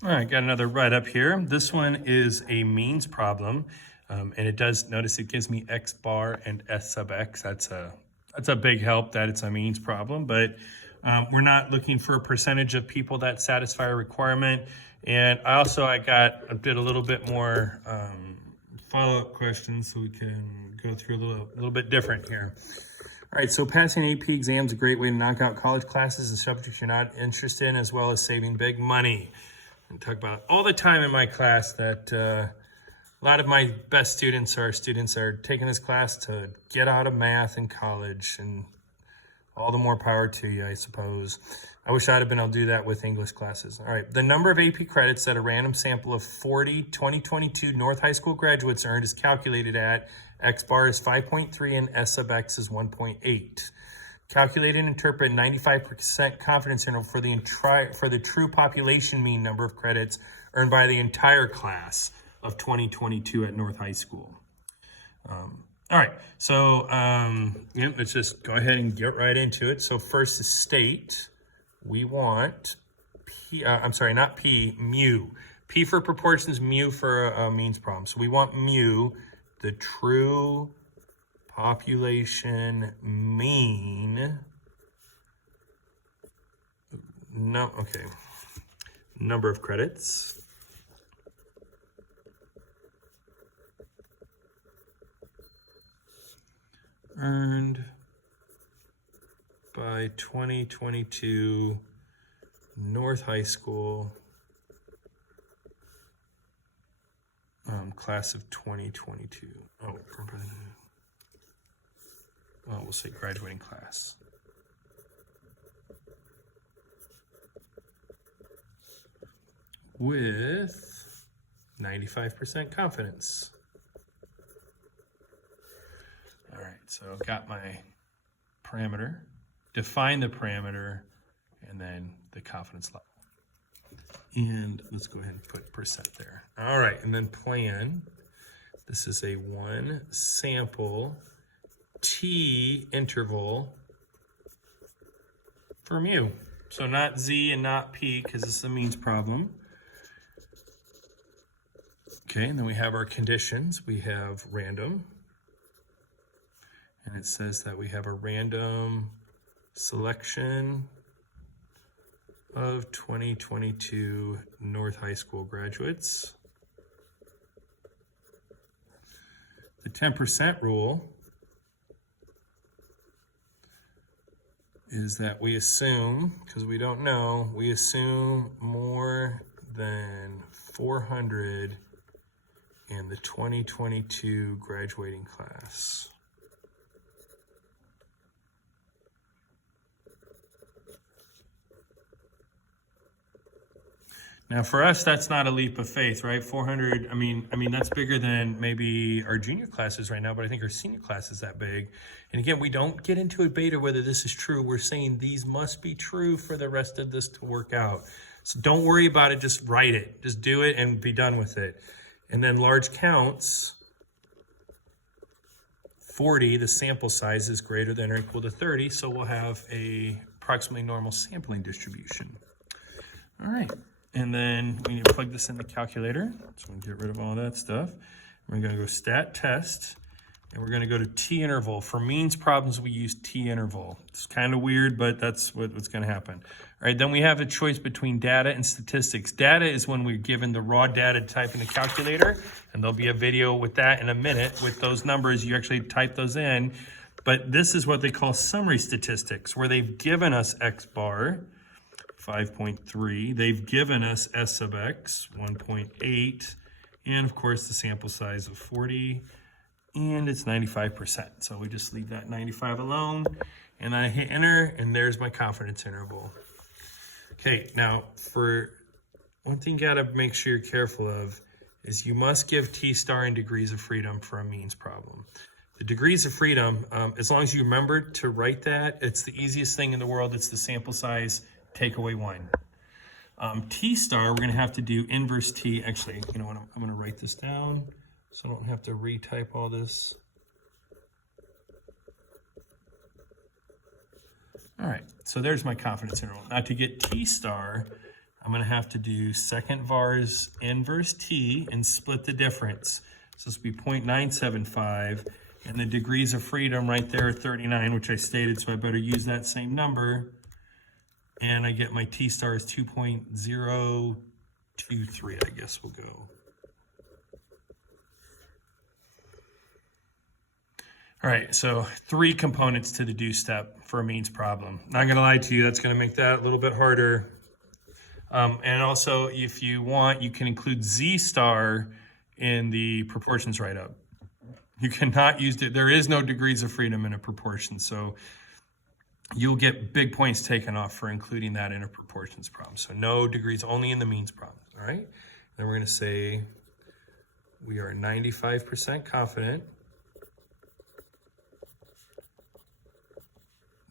All right, got another right up here. This one is a means problem, and it does, notice it gives me x bar and s sub x. That's a big help that it's a means problem, but we're not looking for a percentage of people that satisfy a requirement. And I did a little bit more follow-up questions so we can go through a little bit different here. All right, so passing AP exam is a great way to knock out college classes and subjects you're not interested in, as well as saving big money. I talk about all the time in my class that a lot of my best students are students that are taking this class to get out of math in college, and all the more power to you, I suppose. I wish I'd have been able to do that with English classes. All right, the number of AP credits that a random sample of 40 2022 North High School graduates earned is calculated at x bar is 5.3 and s sub x is 1.8. Calculate and interpret 95% confidence interval for the true population mean number of credits earned by the entire class of 2022 at North High School. All right, so let's just go ahead and get right into it. So first is state. We want P, not P, mu. P for proportions, mu for a means problem. So we want mu, the true population mean, number of credits earned by 2022 North High School class of 2022. We'll say graduating class. With 95% confidence. All right, so I've got my parameter, define the parameter, and then the confidence level. And let's go ahead and put percent there. All right, and then plan. This is a one sample t interval for mu. So not z and not p, because this is a means problem. Okay, and then we have our conditions. We have random. And it says that we have a random selection of 2022 North High School graduates. The 10% rule is that we assume, because we don't know, we assume more than 400 in the 2022 graduating class. Now for us, that's not a leap of faith, right? 400, I mean, that's bigger than maybe our junior classes right now, but I think our senior class is that big. And again, we don't get into a beta whether this is true. We're saying these must be true for the rest of this to work out. So don't worry about it, just write it. Just do it and be done with it. And then large counts, 40, the sample size is greater than or equal to 30, so we'll have a approximately normal sampling distribution. All right. And then we need to plug this in the calculator. So we're gonna get rid of all that stuff. We're gonna go stat test, and we're gonna go to t-interval. For means problems, we use t-interval. It's kind of weird, but that's what's gonna happen. All right, then we have a choice between data and statistics. Data is when we're given the raw data to type in the calculator, and there'll be a video with that in a minute. With those numbers, you actually type those in. But this is what they call summary statistics, where they've given us x bar, 5.3. They've given us s sub x, 1.8, and of course the sample size of 40, and it's 95%. So we just leave that 95 alone, and I hit enter, and there's my confidence interval. Okay, now for one thing you gotta make sure you're careful of is you must give t star in degrees of freedom for a means problem. The degrees of freedom, as long as you remember to write that, it's the easiest thing in the world. It's the sample size, take away 1. T star, we're gonna have to do inverse t. Actually, you know what, I'm gonna write this down so I don't have to retype all this. All right, so there's my confidence interval. Now to get t star, I'm gonna have to do second var's inverse t and split the difference. So this will be 0.975, and the degrees of freedom right there are 39, which I stated, so I better use that same number. And I get my t star is 2.023, I guess we'll go. All right, so 3 components to the do step for a means problem. Not gonna lie to you, that's gonna make that a little bit harder. And also, if you want, you can include Z star in the proportions write-up. You cannot use it. There is no degrees of freedom in a proportion, so you'll get big points taken off for including that in a proportions problem. So no degrees, only in the means problem, all right? Then we're gonna say we are 95% confident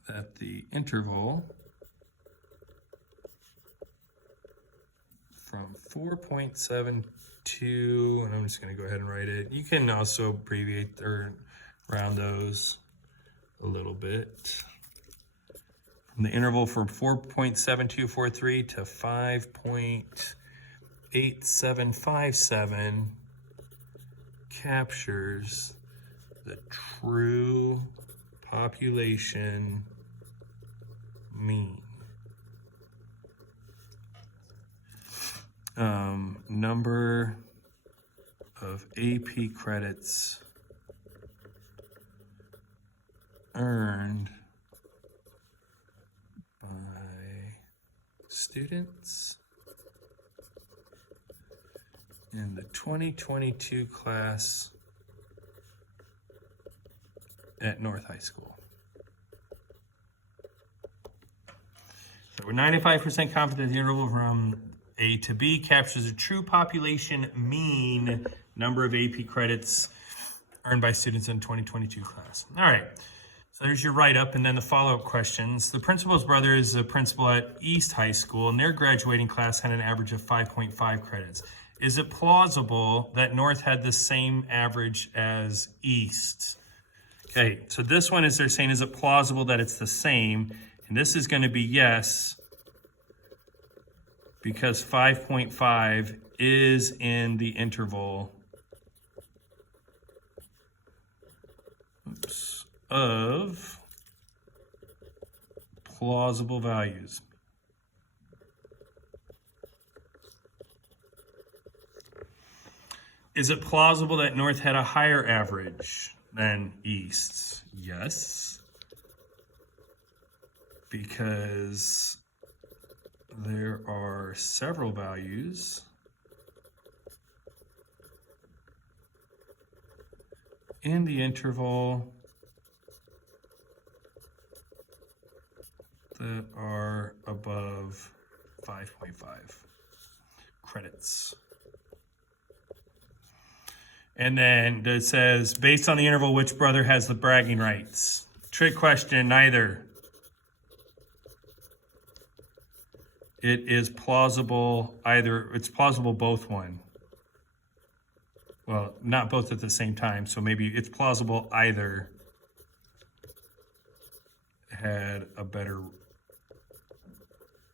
that the interval from 4.72, and I'm just going to go ahead and write it. You can also abbreviate or round those a little bit. From the interval from 4.7243 to 5.8757 captures the true population mean. Number of AP credits earned by students in the 2022 class at North High School. So we're 95% confident the interval from A to B captures a true population mean number of AP credits earned by students in 2022 class. All right, so there's your write-up, and then the follow-up questions. The principal's brother is a principal at East High School, and their graduating class had an average of 5.5 credits. Is it plausible that North had the same average as East? Okay, so this one is they're saying, is it plausible that it's the same? And this is going to be yes, because 5.5 is in the interval of plausible values. Is it plausible that North had a higher average than East? Yes, because there are several values in the interval that are above 5.5 credits. And then it says, based on the interval, which brother has the bragging rights? Trick question, neither. It is plausible either, it's plausible both one. Well, not both at the same time, so maybe it's plausible either had a better,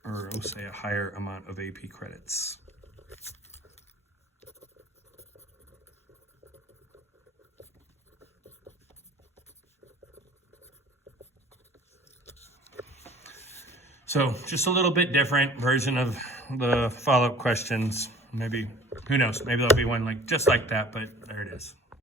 or we'll say a higher amount of AP credits. So just a little bit different version of the follow-up questions. Maybe, who knows, maybe there'll be one like just like that, but there it is.